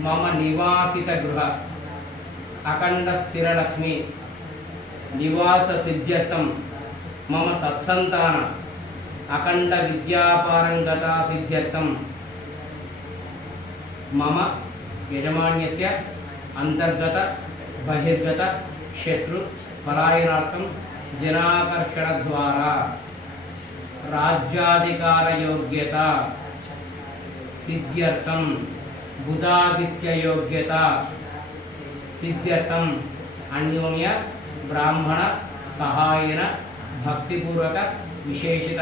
మమ నివాసిత గృహ అఖండ స్థిరలక్ష్మి నివాస సిద్ధ్యర్థం మమ సత్సంతాన అఖండ విద్యాపారంగత సిద్ధ్యర్థం మమ యజమాన్యస్య అంతర్గత బహిర్గత శత్రు పలాయనార్థం జనాకర్షణ ద్వారా రాజ్యాధికార యోగ్యత సిద్ధ్యర్థం బుధాదిత్యయోగ్యత సిద్ధ్యర్థం అన్యోన్య బ్రాహ్మణ సహాయన భక్తిపూర్వక విశేషిత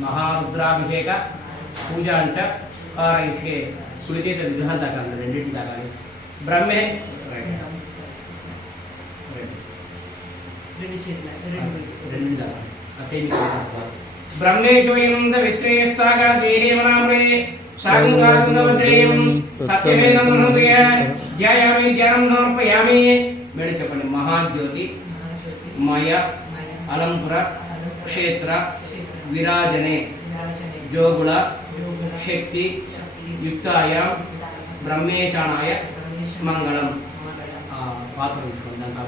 మహారుద్రాభిషేక పూజ అంట పారయిష్యే కుడిచేత విగ్రహం దాకా రెండింటి దాకా బ్రహ్మే రెండు దాకా బ్రహ్మే విశ్రేయస్సాగా దేహేమనామ్రే శాకంగాతుంగవద్రేయం సత్యమేదం హృదయ. ధ్యాయామి ధ్యానం సమర్పయామి. మేడం చెప్పండి మహాజ్యోతి మయ అలంపుర క్షేత్ర విరాజనే జోగుల శక్తి యుక్తాయ బ్రహ్మేశానాయ మంగళం. పాత్ర తీసుకుందాం